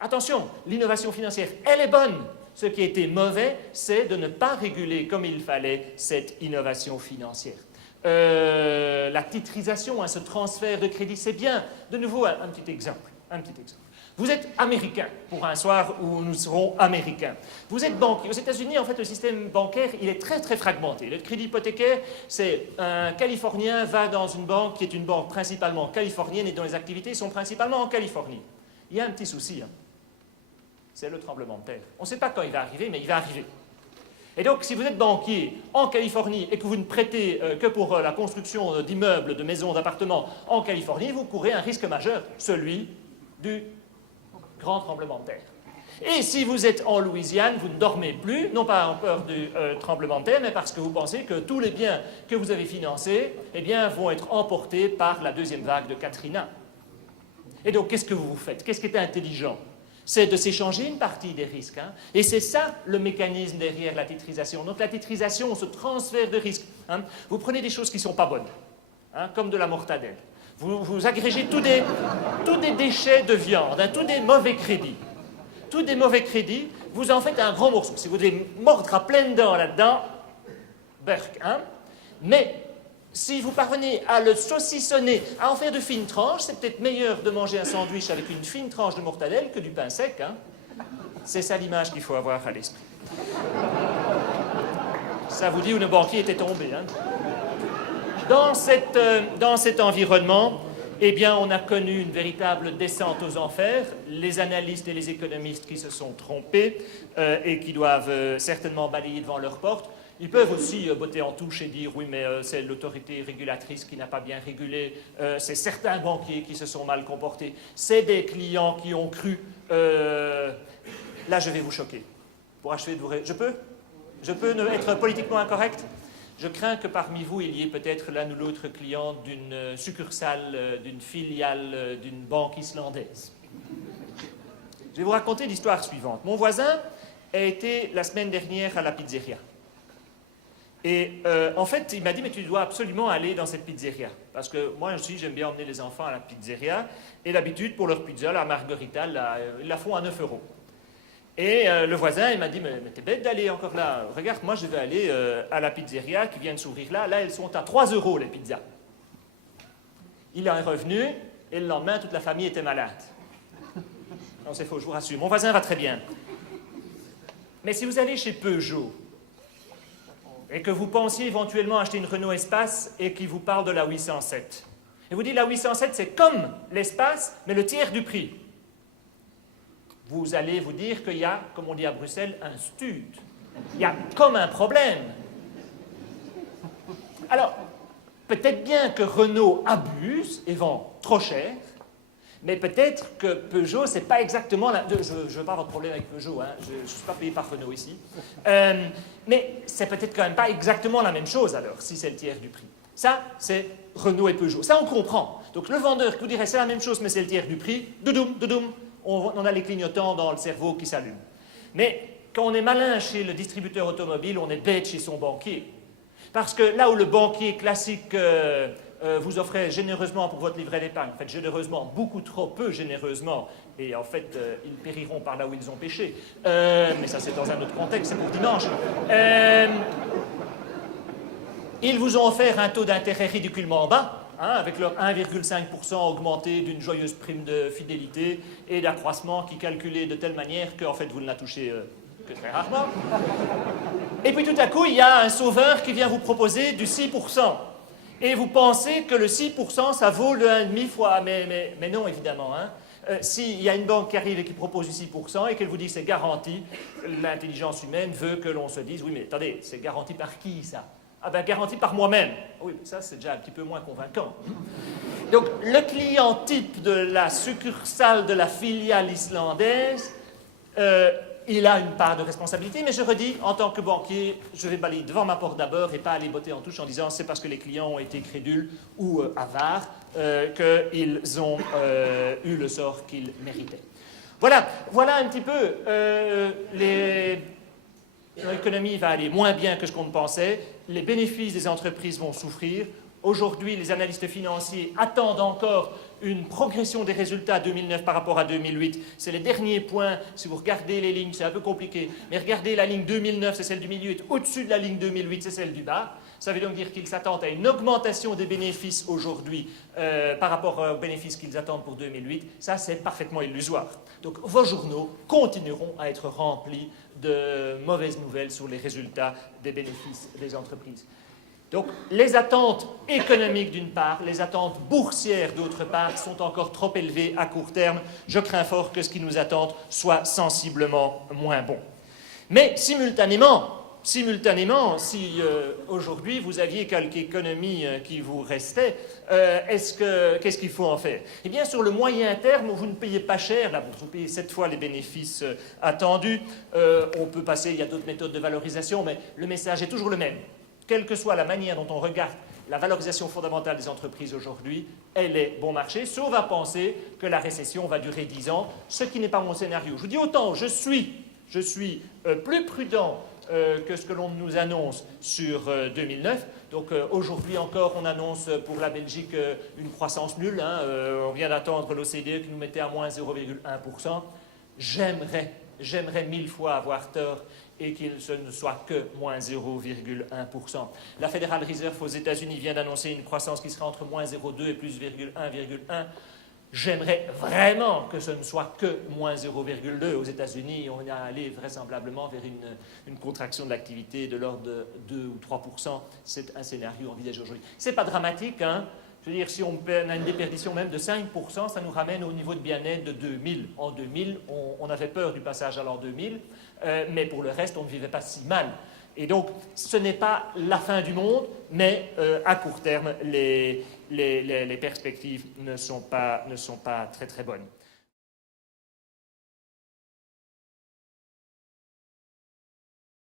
Attention, l'innovation financière, elle est bonne. Ce qui a été mauvais, c'est de ne pas réguler comme il fallait cette innovation financière. La titrisation, ce transfert de crédit, c'est bien. De nouveau, un petit exemple. Vous êtes américain, pour un soir où nous serons américains. Vous êtes banquier. Aux États-Unis, en fait, le système bancaire, il est très, très fragmenté. Le crédit hypothécaire, c'est un Californien va dans une banque qui est une banque principalement californienne et dont les activités sont principalement en Californie. Il y a un petit souci, c'est le tremblement de terre. On ne sait pas quand il va arriver, mais il va arriver. Et donc, si vous êtes banquier en Californie et que vous ne prêtez que pour la construction d'immeubles, de maisons, d'appartements en Californie, vous courez un risque majeur, celui du grand tremblement de terre. Et si vous êtes en Louisiane, vous ne dormez plus, non pas en peur du tremblement de terre, mais parce que vous pensez que tous les biens que vous avez financés vont être emportés par la deuxième vague de Katrina. Et donc, qu'est-ce que vous faites? Qu'est-ce qui est intelligent? C'est de s'échanger une partie des risques. Et c'est ça le mécanisme derrière la titrisation. Donc la titrisation, ce transfert de risques. Vous prenez des choses qui ne sont pas bonnes, comme de la mortadelle. Vous agrégez tous des déchets de viande, tous des mauvais crédits. Tous des mauvais crédits, vous en faites un grand morceau. Si vous devez mordre à pleines dents là-dedans, berk, mais si vous parvenez à le saucissonner, à en faire de fines tranches, c'est peut-être meilleur de manger un sandwich avec une fine tranche de mortadelle que du pain sec. C'est ça l'image qu'il faut avoir à l'esprit. Ça vous dit où le banquier était tombé. Dans cet environnement, on a connu une véritable descente aux enfers. Les analystes et les économistes qui se sont trompés et qui doivent certainement balayer devant leur porte. Ils peuvent aussi botter en touche et dire « oui, mais c'est l'autorité régulatrice qui n'a pas bien régulé, c'est certains banquiers qui se sont mal comportés, c'est des clients qui ont cru... Là, je vais vous choquer. Pour achever de vous... Je peux être politiquement incorrect? Je crains que parmi vous, il y ait peut-être l'un ou l'autre client d'une succursale, d'une filiale, d'une banque islandaise. Je vais vous raconter l'histoire suivante. Mon voisin a été la semaine dernière à la pizzeria. Et en fait, il m'a dit, mais tu dois absolument aller dans cette pizzeria. Parce que moi aussi, j'aime bien emmener les enfants à la pizzeria. Et d'habitude, pour leur pizza, la margarita, ils la font à 9 €. Et le voisin, il m'a dit, mais t'es bête d'aller encore là. Regarde, moi, je vais aller à la pizzeria qui vient de s'ouvrir là. Là, elles sont à 3 € les pizzas. Il est revenu, et le lendemain, toute la famille était malade. Non, c'est faux, je vous rassure. Mon voisin va très bien. Mais si vous allez chez Peugeot, et que vous pensiez éventuellement acheter une Renault Espace et qu'il vous parle de la 807. Et vous dites la 807, c'est comme l'Espace, mais le tiers du prix. Vous allez vous dire qu'il y a, comme on dit à Bruxelles, un stud. Il y a comme un problème. Alors, peut-être bien que Renault abuse et vend trop cher, mais peut-être que Peugeot, c'est pas exactement... Je ne veux pas avoir de problème avec Peugeot, je ne suis pas payé par Renault ici. Mais c'est peut-être quand même pas exactement la même chose alors, si c'est le tiers du prix. Ça, c'est Renault et Peugeot. Ça, on comprend. Donc le vendeur qui vous dirait c'est la même chose, mais c'est le tiers du prix, doudoum, on a les clignotants dans le cerveau qui s'allument. Mais quand on est malin chez le distributeur automobile, on est bête chez son banquier. Parce que là où le banquier classique... vous offrez généreusement pour votre livret d'épargne, en fait généreusement, beaucoup trop peu généreusement, et en fait ils périront par là où ils ont péché. Mais ça c'est dans un autre contexte, c'est pour dimanche. Ils vous ont offert un taux d'intérêt ridiculement bas, avec leur 1,5% augmenté d'une joyeuse prime de fidélité et d'accroissement qui calculait de telle manière qu'en fait vous ne la touchez que très rarement. Et puis tout à coup, il y a un sauveur qui vient vous proposer du 6%. Et vous pensez que le 6%, ça vaut le 1,5 fois. Mais non, évidemment. S'il y a une banque qui arrive et qui propose du 6% et qu'elle vous dit que c'est garanti, l'intelligence humaine veut que l'on se dise « oui, mais attendez, c'est garanti par qui, ça ?» Ah ben, garanti par moi-même. Oui, ça, c'est déjà un petit peu moins convaincant. Donc, le client type de la succursale de la filiale islandaise... il a une part de responsabilité, mais je redis, en tant que banquier, je vais balayer devant ma porte d'abord et pas aller botter en touche en disant c'est parce que les clients ont été crédules ou avares qu'ils ont eu le sort qu'ils méritaient. Voilà un petit peu, l'économie va aller moins bien que ce qu'on pensait, les bénéfices des entreprises vont souffrir. Aujourd'hui, les analystes financiers attendent encore une progression des résultats 2009 par rapport à 2008. C'est les derniers points. Si vous regardez les lignes, c'est un peu compliqué, mais regardez la ligne 2009, c'est celle du milieu, et au-dessus de la ligne 2008, c'est celle du bas. Ça veut donc dire qu'ils s'attendent à une augmentation des bénéfices aujourd'hui par rapport aux bénéfices qu'ils attendent pour 2008. Ça, c'est parfaitement illusoire. Donc, vos journaux continueront à être remplis de mauvaises nouvelles sur les résultats des bénéfices des entreprises. Donc, les attentes économiques d'une part, les attentes boursières d'autre part, sont encore trop élevées à court terme. Je crains fort que ce qui nous attend soit sensiblement moins bon. Mais simultanément, si aujourd'hui vous aviez quelque économie qui vous restait, qu'est-ce qu'il faut en faire? Eh bien, sur le moyen terme, vous ne payez pas cher, là, vous payez 7 fois les bénéfices attendus. On peut passer, il y a d'autres méthodes de valorisation, mais le message est toujours le même. Quelle que soit la manière dont on regarde la valorisation fondamentale des entreprises aujourd'hui, elle est bon marché, sauf à penser que la récession va durer 10 ans, ce qui n'est pas mon scénario. Je vous dis autant, je suis plus prudent que ce que l'on nous annonce sur 2009. Donc aujourd'hui encore, on annonce pour la Belgique une croissance nulle. On vient d'attendre l'OCDE qui nous mettait à moins 0,1%. J'aimerais 1000 fois avoir tort et qu'il ne soit que moins 0,1%. La Federal Reserve aux États-Unis vient d'annoncer une croissance qui sera entre moins 0,2 et plus 1,1. J'aimerais vraiment que ce ne soit que moins 0,2. Aux États-Unis, on est allé vraisemblablement vers une contraction de l'activité de l'ordre de 2 ou 3%. C'est un scénario envisagé aujourd'hui. Ce n'est pas dramatique, hein. Je veux dire, si on a une déperdition même de 5%, ça nous ramène au niveau de bien-être de 2000. En 2000, on avait peur du passage à l'an 2000, mais pour le reste, on ne vivait pas si mal. Et donc, ce n'est pas la fin du monde, mais à court terme, les perspectives ne sont pas très très bonnes.